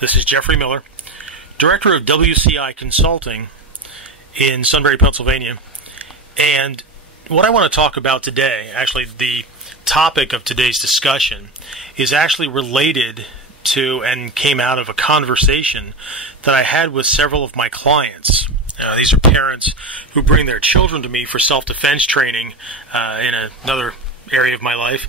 This is Jeffrey Miller, Director of WCI Consulting in Sunbury, Pennsylvania. And what I want to talk about today, actually the topic of today's discussion, is actually related to and came out of a conversation that I had with several of my clients. These are parents who bring their children to me for self-defense training in another area of my life.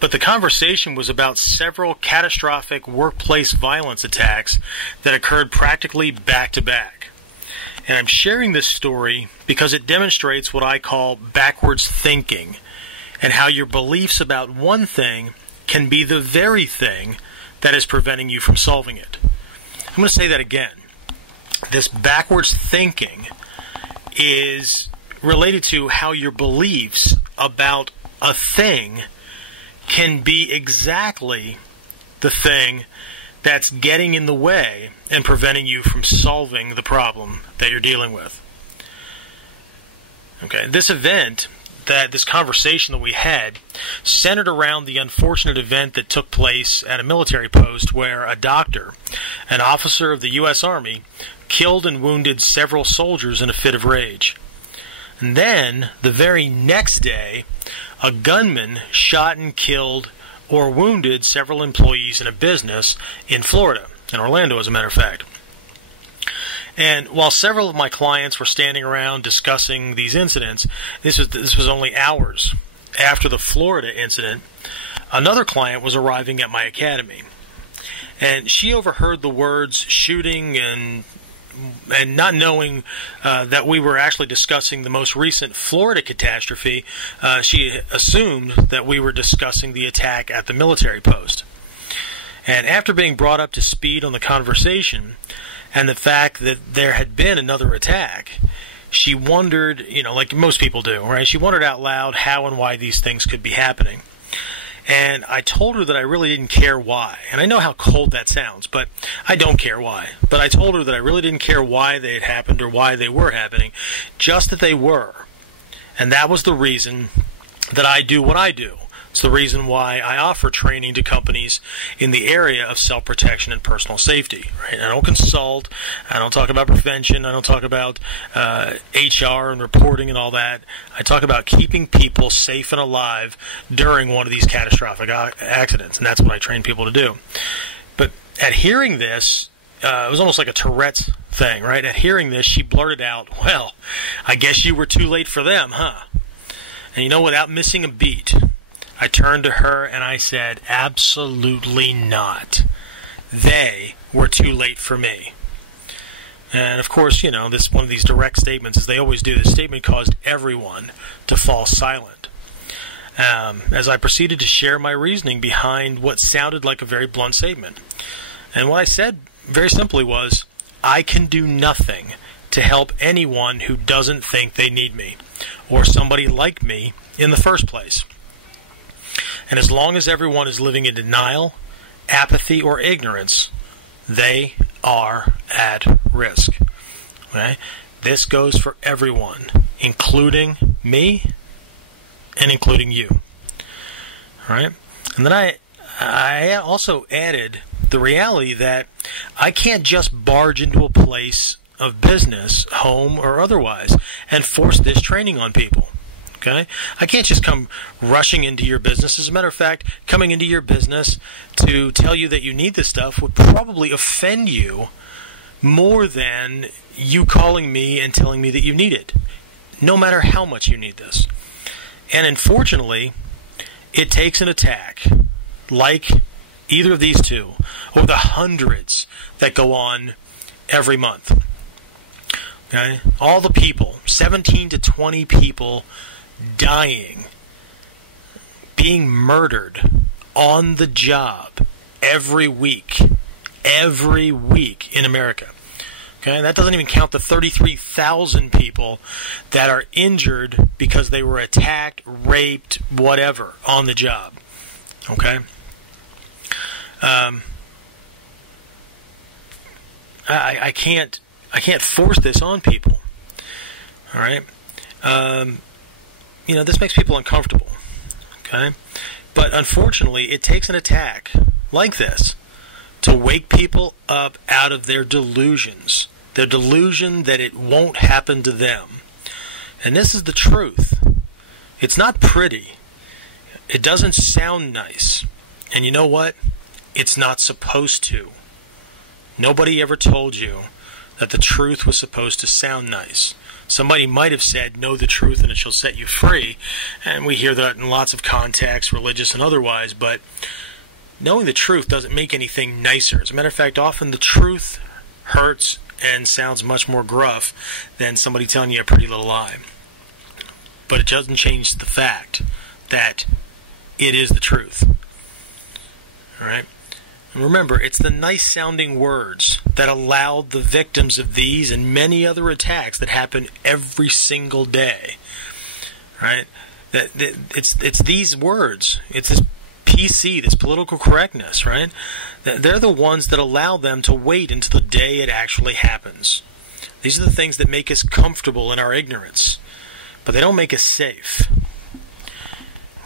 But the conversation was about several catastrophic workplace violence attacks that occurred practically back-to-back. And I'm sharing this story because it demonstrates what I call backwards thinking, and how your beliefs about one thing can be the very thing that is preventing you from solving it. I'm going to say that again. This backwards thinking is related to how your beliefs about a thing can be exactly the thing that's getting in the way and preventing you from solving the problem that you're dealing with. Okay, this conversation that we had centered around the unfortunate event that took place at a military post where a doctor, an officer of the U.S. Army, killed and wounded several soldiers in a fit of rage. And then, the very next day, a gunman shot and killed or wounded several employees in a business in Florida, in Orlando as a matter of fact. And while several of my clients were standing around discussing these incidents, this was only hours after the Florida incident, another client was arriving at my academy. And she overheard the words shooting and not knowing that we were actually discussing the most recent Florida catastrophe, she assumed that we were discussing the attack at the military post. And after being brought up to speed on the conversation and the fact that there had been another attack, she wondered, like most people do, right? She wondered out loud how and why these things could be happening. And I told her that I really didn't care why. And I know how cold that sounds, but I don't care why. But I told her that I really didn't care why they had happened or why they were happening, just that they were. And that was the reason that I do what I do. It's the reason why I offer training to companies in the area of self-protection and personal safety. Right? I don't consult. I don't talk about prevention. I don't talk about HR and reporting and all that. I talk about keeping people safe and alive during one of these catastrophic accidents, and that's what I train people to do. But at hearing this, it was almost like a Tourette's thing, right? At hearing this, she blurted out, "Well, I guess you were too late for them, huh?" And without missing a beat, I turned to her and I said, absolutely not. They were too late for me. And of course, this one of these direct statements, as they always do, this statement caused everyone to fall silent. As I proceeded to share my reasoning behind what sounded like a very blunt statement. And what I said, very simply, was, I can do nothing to help anyone who doesn't think they need me, or somebody like me in the first place. And as long as everyone is living in denial, apathy, or ignorance, they are at risk. Okay? This goes for everyone, including me and including you. All right? And then I also added the reality that I can't just barge into a place of business, home or otherwise, and force this training on people. Okay? I can't just come rushing into your business. As a matter of fact, coming into your business to tell you that you need this stuff would probably offend you more than you calling me and telling me that you need it, no matter how much you need this. And unfortunately, it takes an attack like either of these two, or the hundreds that go on every month. Okay? All the people, 17 to 20 people dying, being murdered on the job every week in America. Okay, that doesn't even count the 33,000 people that are injured because they were attacked, raped, whatever, on the job. Okay? I can't force this on people. All right? This makes people uncomfortable. Okay? But unfortunately, it takes an attack like this to wake people up out of their delusions, their delusion that it won't happen to them. And this is the truth. It's not pretty. It doesn't sound nice. And you know what? It's not supposed to. Nobody ever told you that the truth was supposed to sound nice. Somebody might have said, know the truth and it shall set you free. And we hear that in lots of contexts, religious and otherwise, but knowing the truth doesn't make anything nicer. As a matter of fact, often the truth hurts and sounds much more gruff than somebody telling you a pretty little lie. But it doesn't change the fact that it is the truth. All right? And remember, it's the nice-sounding words that allowed the victims of these and many other attacks that happen every single day. Right? It's these words. It's this PC, this political correctness, right? They're the ones that allow them to wait until the day it actually happens. These are the things that make us comfortable in our ignorance, but they don't make us safe.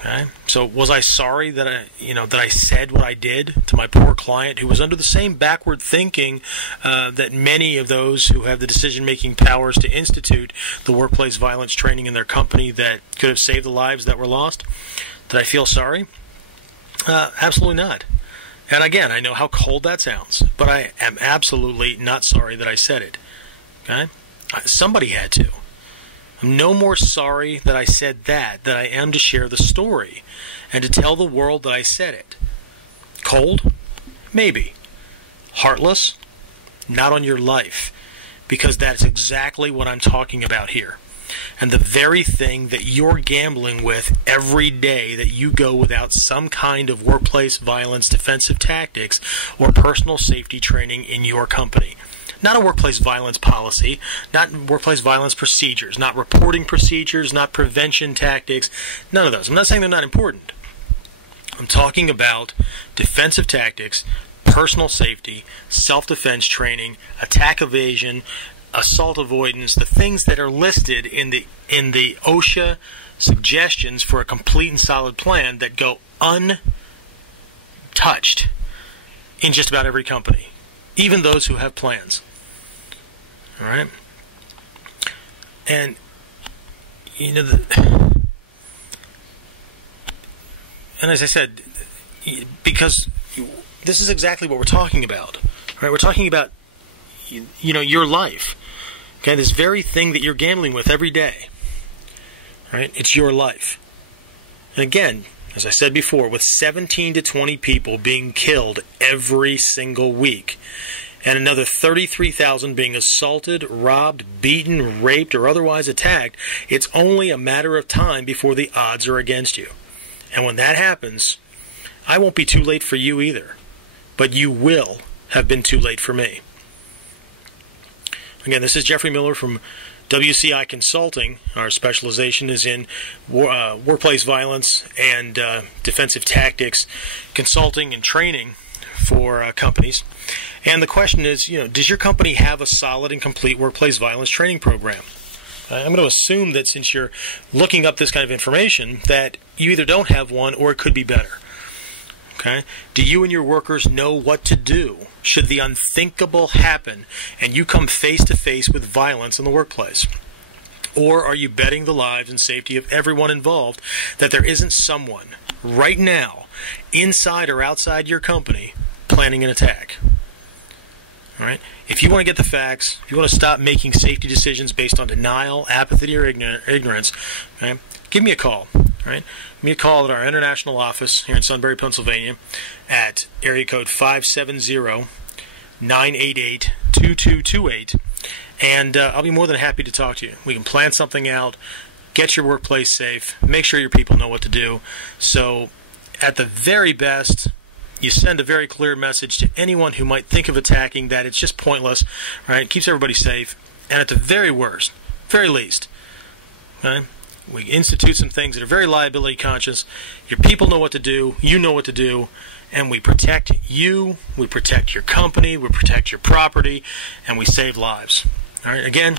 Okay? So was I sorry that I said what I did to my poor client who was under the same backward thinking that many of those who have the decision-making powers to institute the workplace violence training in their company that could have saved the lives that were lost? Did I feel sorry? Absolutely not. And again, I know how cold that sounds, but I am absolutely not sorry that I said it. Okay? Somebody had to. I'm no more sorry that I said that than I am to share the story and to tell the world that I said it. Cold? Maybe. Heartless? Not on your life, because that's exactly what I'm talking about here. And the very thing that you're gambling with every day that you go without some kind of workplace violence defensive tactics or personal safety training in your company. Not a workplace violence policy, not workplace violence procedures, not reporting procedures, not prevention tactics, none of those. I'm not saying they're not important. I'm talking about defensive tactics, personal safety, self-defense training, attack evasion, assault avoidance, the things that are listed in the OSHA suggestions for a complete and solid plan that go untouched in just about every company, even those who have plans. All right? And, and as I said, because this is exactly what we're talking about. Right? We're talking about, your life. Okay? This very thing that you're gambling with every day. Right? It's your life. And again, as I said before, with 17 to 20 people being killed every single week, and another 33,000 being assaulted, robbed, beaten, raped, or otherwise attacked, it's only a matter of time before the odds are against you. And when that happens, I won't be too late for you either. But you will have been too late for me. Again, this is Jeffrey Miller from WCI Consulting. Our specialization is in workplace violence and defensive tactics, consulting and training for companies. And the question is, does your company have a solid and complete workplace violence training program? I'm going to assume that since you're looking up this kind of information, that you either don't have one or it could be better. Okay? Do you and your workers know what to do should the unthinkable happen and you come face to face with violence in the workplace? Or are you betting the lives and safety of everyone involved that there isn't someone right now, inside or outside your company, planning an attack? All right? If you want to get the facts, if you want to stop making safety decisions based on denial, apathy, or ignorance, okay, give me a call. All right? Give me a call at our international office here in Sunbury, Pennsylvania at area code 570-988-2228, and I'll be more than happy to talk to you. We can plan something out, get your workplace safe, make sure your people know what to do. So at the very best, you send a very clear message to anyone who might think of attacking that it's just pointless, right? It keeps everybody safe. And at the very worst, very least, okay, we institute some things that are very liability conscious. Your people know what to do, you know what to do, and we protect you, we protect your company, we protect your property, and we save lives. All right, again,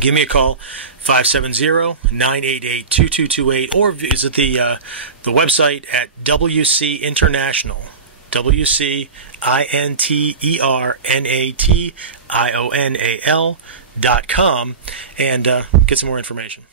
give me a call, 570-988-2228, or visit the website at WC International. WCINTERNATIONAL.com, and get some more information.